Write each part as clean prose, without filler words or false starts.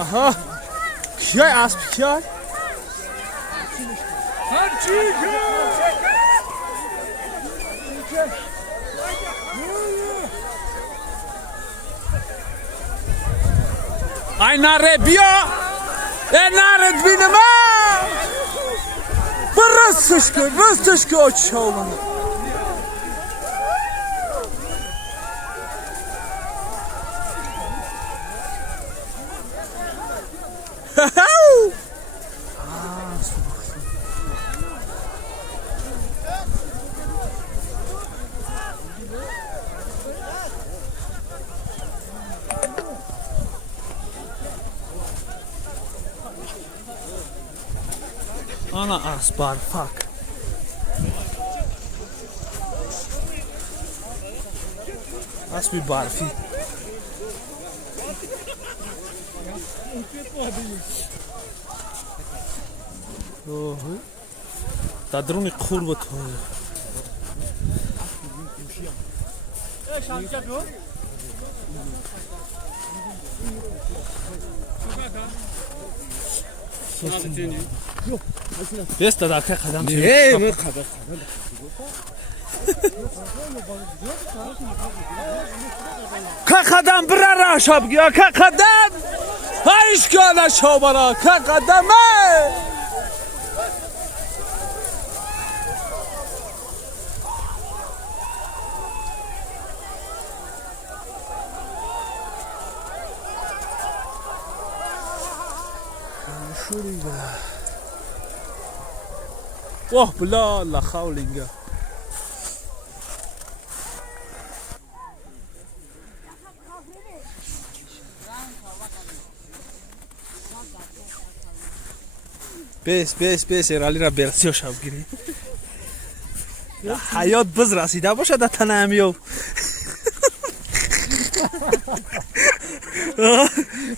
Aha. Kiyay asp kiyay. Ay nare bia. Nare binema. Rıstışkı açalım. Ana asbar fuck. As bir barfi. Oh. Tadruni kurba toy. Best da ka qadam çek. Ne kadar? Ka qadam bir aşab ya ka qadam. Hay işgala şobara ka qadam. Şurada. Oh bla la khawlinga. بس رالی را برسیو شب گیری حیات بز رسیده باشه در تنمیو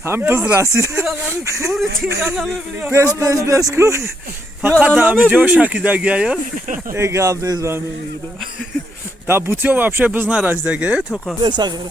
هم بز رسیده بس کو فقط همی جو شکیده گیا ایگ هم نیز بانو میده در بوتیو вообще بز نرسیده گیا تو که بس اگر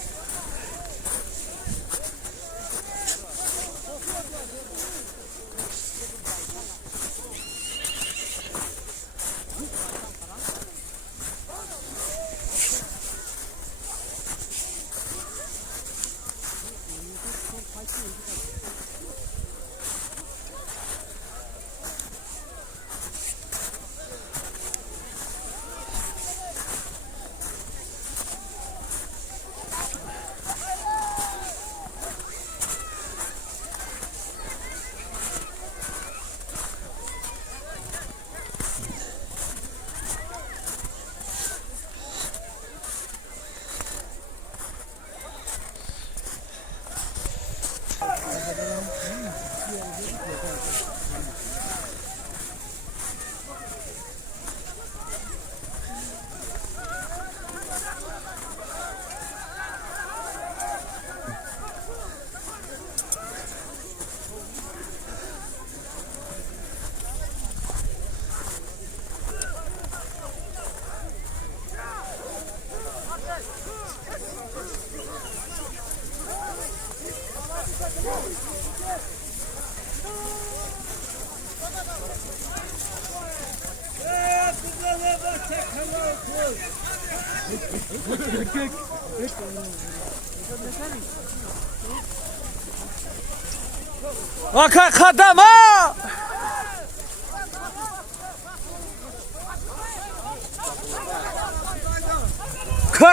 Aka kadam ha.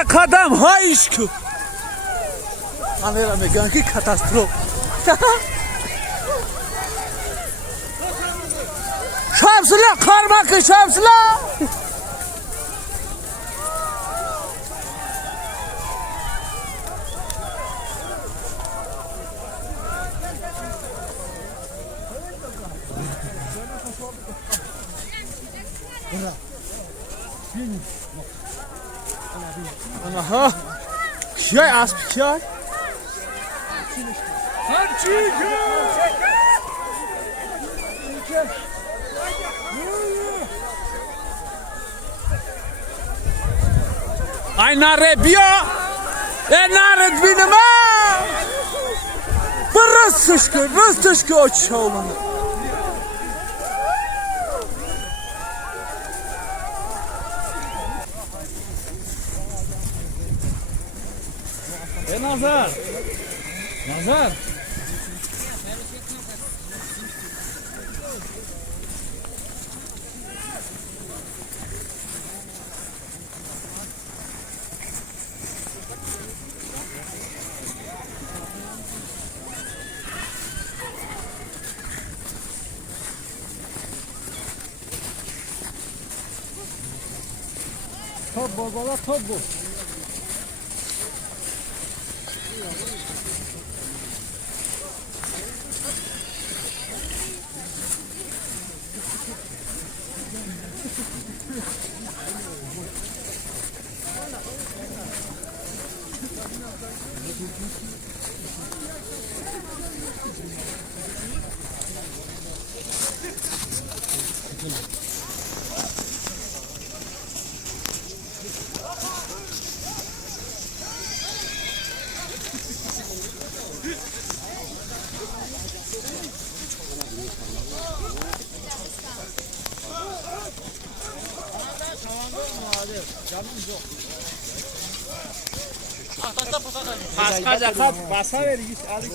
Kadam ha işku. Anera meganki katastrof. Şamsıla karmakı şamsıla. Aha. Kiyay asp kiyay. Ay nare bia. Nare binema. Rıstışkı açalım. Nazar. Nazar. Top baba top bu. Paskaca kap basa ver git alık.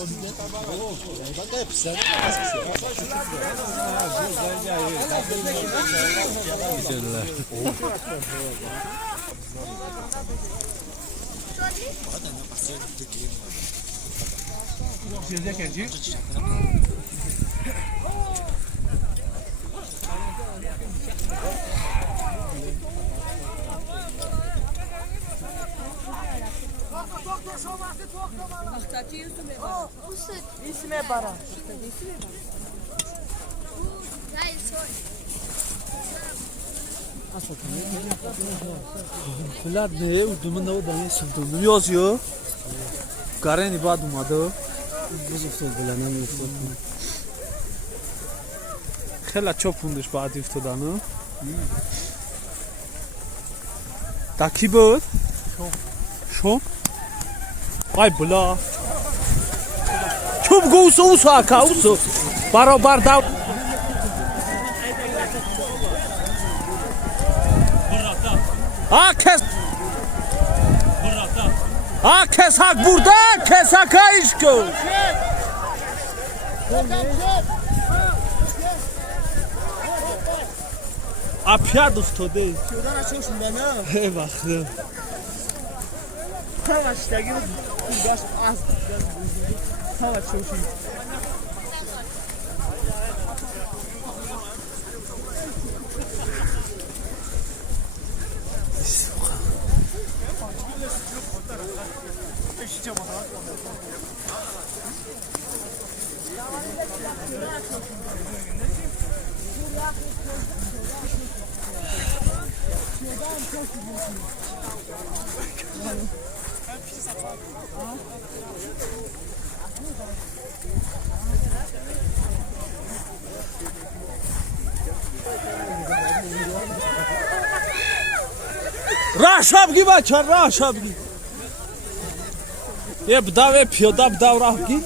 Bak hep sen. Güzeller. İsme bara. Vlad ne? Udumun da o da ne yazıyor? Karen ibad umadı. Xela çok funduş baad iftodanı. Taki بود؟ شو؟ ay bula. Çok gousu usa kausu. Barabar da. Ha kes. Ha kesak burada, kesaka işko. Apya dostode. Şuradan açıyorsun beni. Hey bak. Tamam işte gibi. Baş az. Tamam açıyorsun. Raşabgi bachar raşabgi. Ye bdave pyoda bdav rahgi.